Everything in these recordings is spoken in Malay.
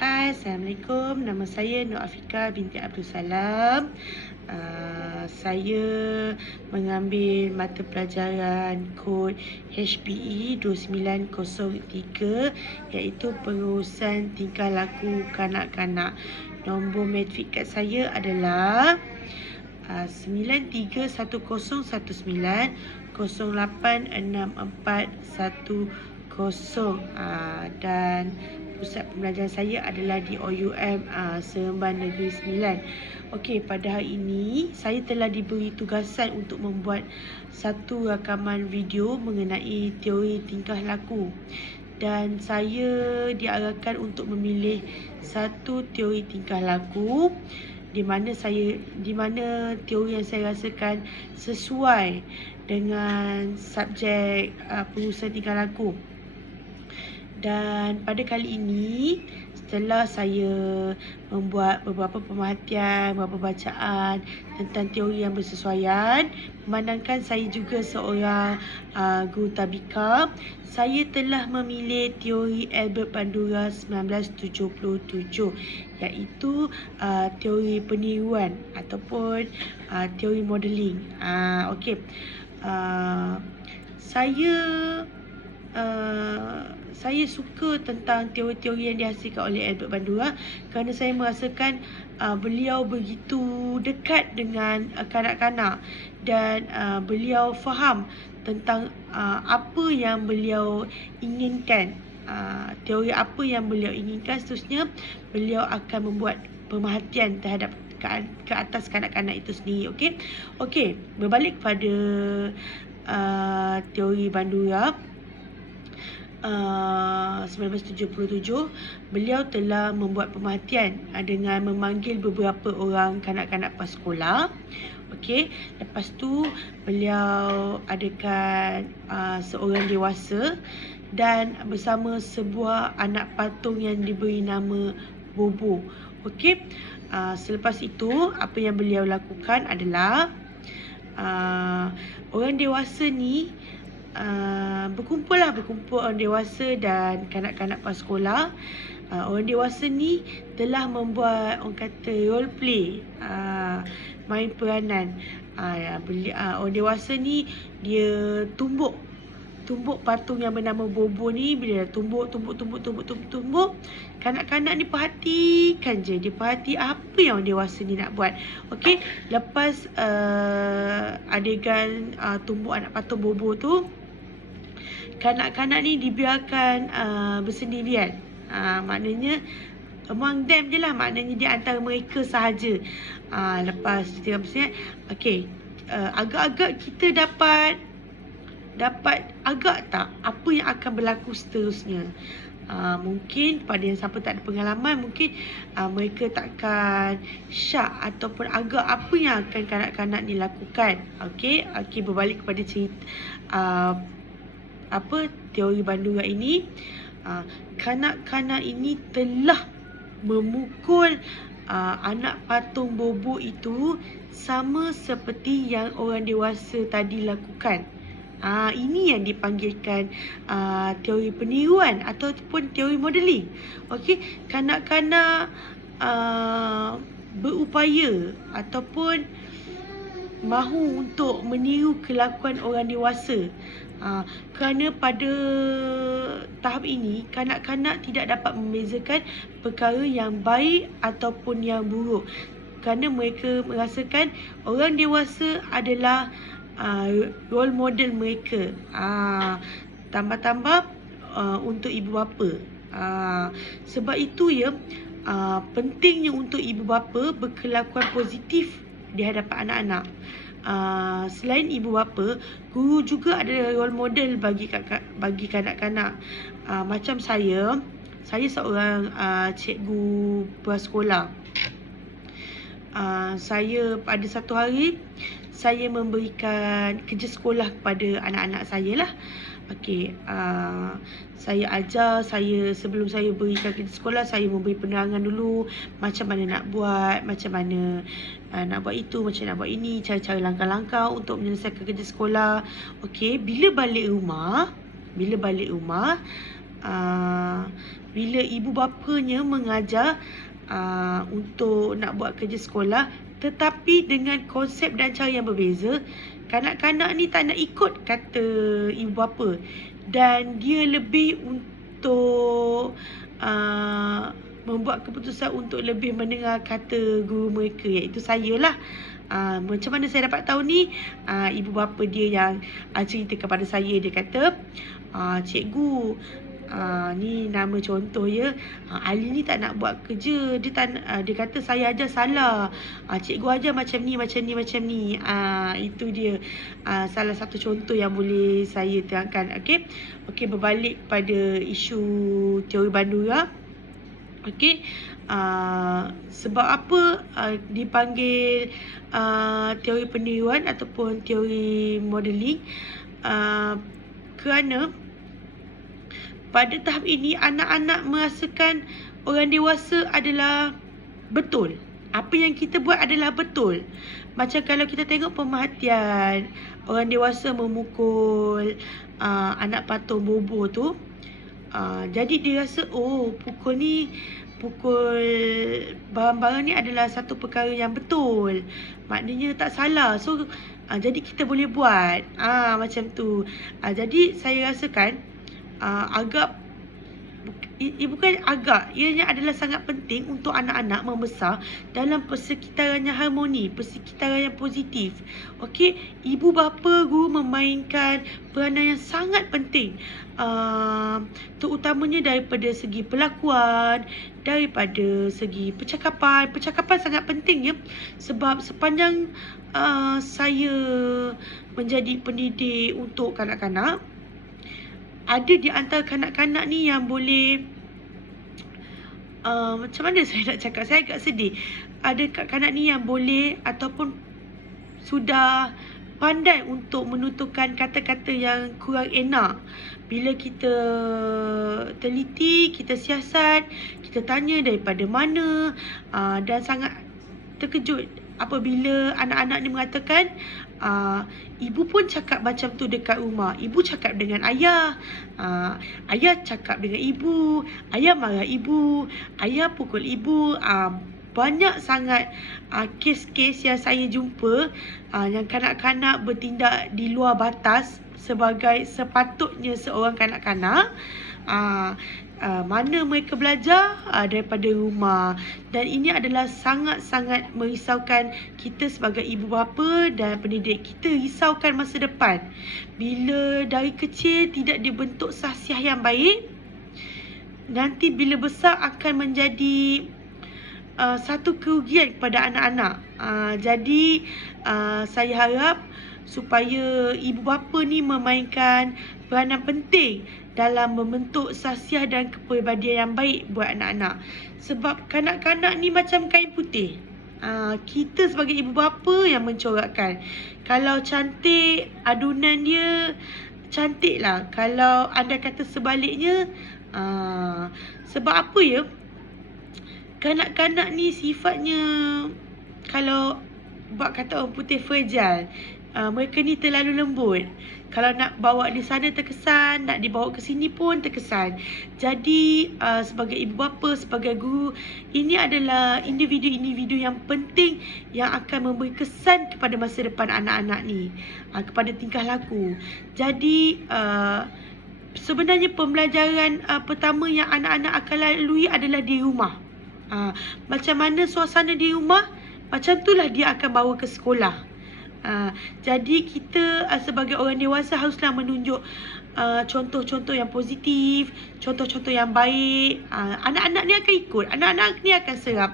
Hai, Assalamualaikum. Nama saya Nur Afika binti Abdul Salam. Saya mengambil mata pelajaran kod HPE 2903 iaitu pengurusan tingkah laku kanak-kanak. Nombor matrik kad saya adalah 931090864110 dan pusat pembelajaran saya adalah di OUM Seremban Negeri Sembilan. Okey, pada hari ini saya telah diberi tugasan untuk membuat satu rakaman video mengenai teori tingkah laku. Dan saya diarahkan untuk memilih satu teori tingkah laku di mana teori yang saya rasakan sesuai dengan subjek pengurusan tingkah laku. Dan pada kali ini, setelah saya membuat beberapa pemerhatian, beberapa bacaan tentang teori yang bersesuaian, memandangkan saya juga seorang guru tabika, saya telah memilih teori Albert Bandura 1977, iaitu teori peniruan ataupun teori modeling. Okey. Saya suka tentang teori-teori yang dihasilkan oleh Albert Bandura kerana saya merasakan beliau begitu dekat dengan kanak-kanak dan beliau faham tentang apa yang beliau inginkan. Teori apa yang beliau inginkan, seterusnya beliau akan membuat pemerhatian terhadap ke atas kanak-kanak itu sendiri. Okey, berbalik kepada teori Bandura 1977, beliau telah membuat pemerhatian dengan memanggil beberapa orang kanak-kanak prasekolah. Okey, lepas tu beliau adakan seorang dewasa dan bersama sebuah anak patung yang diberi nama Bobo. Okey, selepas itu apa yang beliau lakukan adalah orang dewasa ni berkumpul orang dewasa dan kanak-kanak prasekolah. Orang dewasa ni telah membuat orang kata role play, main peranan. Orang dewasa ni dia tumbuk patung yang bernama Bobo ni. Bila dah tumbuk, kanak-kanak ni perhatikan je. Dia perhati apa yang orang dewasa ni nak buat. Okey, lepas adegan tumbuk anak patung Bobo tu, kanak-kanak ni dibiarkan bersendirian. Maknanya among them je lah, maknanya di antara mereka sahaja. Lepas dia bersendirian, okey, agak-agak kita dapat agak tak apa yang akan berlaku seterusnya. Mungkin pada yang siapa tak ada pengalaman, mungkin mereka takkan syak ataupun agak apa yang akan kanak-kanak ni lakukan. Okey, berbalik kepada cerita teori Bandura ini. Kanak-kanak ini telah memukul anak patung Bobo itu sama seperti yang orang dewasa tadi lakukan. Ini yang dipanggilkan teori peniruan ataupun teori modeling. Okey, kanak-kanak berupaya ataupun mahu untuk meniru kelakuan orang dewasa. Kerana pada tahap ini kanak-kanak tidak dapat membezakan perkara yang baik ataupun yang buruk, kerana mereka merasakan orang dewasa adalah role model mereka. Tambah-tambah untuk ibu bapa. Sebab itu pentingnya untuk ibu bapa berkelakuan positif di hadapan anak-anak. Selain ibu bapa, guru juga adalah role model bagi kanak-kanak. Macam saya seorang cikgu prasekolah. Saya pada satu hari saya memberikan kerja sekolah kepada anak-anak saya lah. Okey, saya ajar, sebelum saya berikan kerja sekolah, saya memberi penerangan dulu macam mana nak buat, macam mana nak buat itu, macam nak buat ini, cara-cara langkah-langkah untuk menyelesaikan kerja sekolah. Okey, bila balik rumah, bila ibu bapanya mengajar untuk nak buat kerja sekolah, tetapi dengan konsep dan cara yang berbeza. Kanak-kanak ni tak nak ikut kata ibu bapa, dan dia lebih untuk membuat keputusan untuk lebih mendengar kata guru mereka, iaitu saya lah. Macam mana saya dapat tahu ni? Ibu bapa dia yang cerita kepada saya. Dia kata, cikgu, ni nama contoh ya, Ali ni tak nak buat kerja. Dia kata saya ajar salah, cikgu ajar macam ni. Itu dia salah satu contoh yang boleh saya terangkan. Okey, berbalik pada isu teori Bandura. Okey, sebab apa dipanggil teori peniruan ataupun teori modeling? Kerana pada tahap ini anak-anak merasakan orang dewasa adalah betul. Apa yang kita buat adalah betul. Macam kalau kita tengok pemerhatian orang dewasa memukul anak patung bobo tu, jadi dia rasa pukul barang-barang ni adalah satu perkara yang betul, maknanya tak salah. So jadi kita boleh buat macam tu. Jadi saya rasakan ianya adalah sangat penting untuk anak-anak membesar dalam persekitaran yang harmoni, persekitaran yang positif. Okey, ibu bapa, guru memainkan peranan yang sangat penting, terutamanya daripada segi perlakuan, daripada segi percakapan. Percakapan sangat penting ya, sebab sepanjang saya menjadi pendidik untuk kanak-kanak, ada di antara kanak-kanak ni yang boleh macam mana saya nak cakap, saya agak sedih. Ada kanak-kanak ni yang boleh ataupun sudah pandai untuk menutupkan kata-kata yang kurang enak. Bila kita teliti, kita siasat, kita tanya daripada mana, dan sangat terkejut apabila anak-anak ni mengatakan, ibu pun cakap macam tu dekat rumah. Ibu cakap dengan ayah, ayah cakap dengan ibu, ayah marah ibu, ayah pukul ibu. Banyak sangat kes-kes yang saya jumpa, yang kanak-kanak bertindak di luar batas sebagai sepatutnya seorang kanak-kanak. Mana mereka belajar daripada rumah, dan ini adalah sangat-sangat merisaukan kita sebagai ibu bapa dan pendidik. Kita risaukan masa depan. Bila dari kecil tidak dibentuk sahsiah yang baik, nanti bila besar akan menjadi satu kerugian kepada anak-anak. Jadi saya harap supaya ibu bapa ni memainkan peranan penting dalam membentuk sahsiah dan kepribadian yang baik buat anak-anak. Sebab kanak-kanak ni macam kain putih. Kita sebagai ibu bapa yang mencorakkan. Kalau cantik, adunan dia cantik lah. Kalau anda kata sebaliknya, sebab apa ya? Kanak-kanak ni sifatnya, kalau buat kata orang putih, fragile. Mereka ni terlalu lembut. Kalau nak bawa di sana terkesan, nak dibawa ke sini pun terkesan. Jadi sebagai ibu bapa, sebagai guru, ini adalah individu-individu yang penting yang akan memberi kesan kepada masa depan anak-anak ni, kepada tingkah laku. Jadi sebenarnya pembelajaran pertama yang anak-anak akan lalui adalah di rumah. Macam mana suasana di rumah, macam itulah dia akan bawa ke sekolah. Jadi kita sebagai orang dewasa haruslah menunjuk contoh-contoh yang positif, contoh-contoh yang baik. Anak-anak ni akan ikut, anak-anak ni akan serap.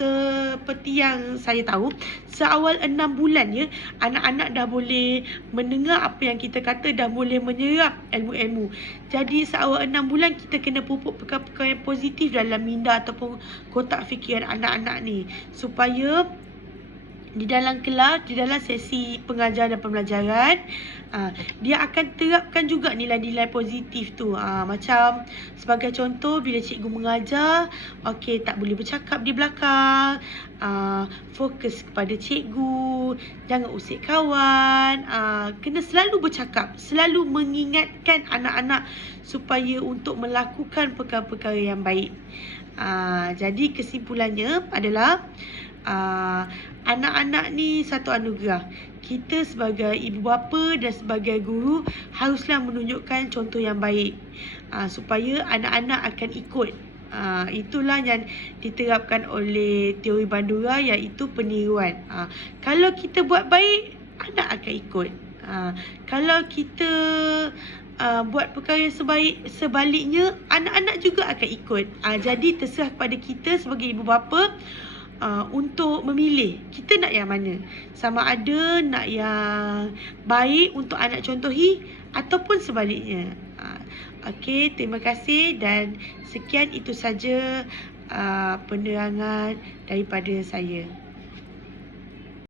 Seperti yang saya tahu, seawal 6 bulan ya, anak-anak dah boleh mendengar apa yang kita kata, dah boleh menyerap ilmu-ilmu. Jadi seawal 6 bulan kita kena pupuk perkara-perkara yang positif dalam minda ataupun kotak fikiran anak-anak ni, supaya di dalam kelas, di dalam sesi pengajaran dan pembelajaran, dia akan terapkan juga nilai-nilai positif tu. Macam sebagai contoh, bila cikgu mengajar, okey, tak boleh bercakap di belakang, fokus kepada cikgu, jangan usik kawan, kena selalu bercakap, selalu mengingatkan anak-anak supaya untuk melakukan perkara-perkara yang baik. Jadi kesimpulannya adalah, anak-anak ni satu anugerah. Kita sebagai ibu bapa dan sebagai guru haruslah menunjukkan contoh yang baik, supaya anak-anak akan ikut. Itulah yang diterapkan oleh teori Bandura, iaitu peniruan. Kalau kita buat baik, anak akan ikut. Kalau kita buat perkara yang sebaliknya, anak-anak juga akan ikut. Jadi terserah kepada kita sebagai ibu bapa untuk memilih kita nak yang mana. Sama ada nak yang baik untuk anak contohi ataupun sebaliknya. Okey, terima kasih dan sekian itu saja penerangan daripada saya.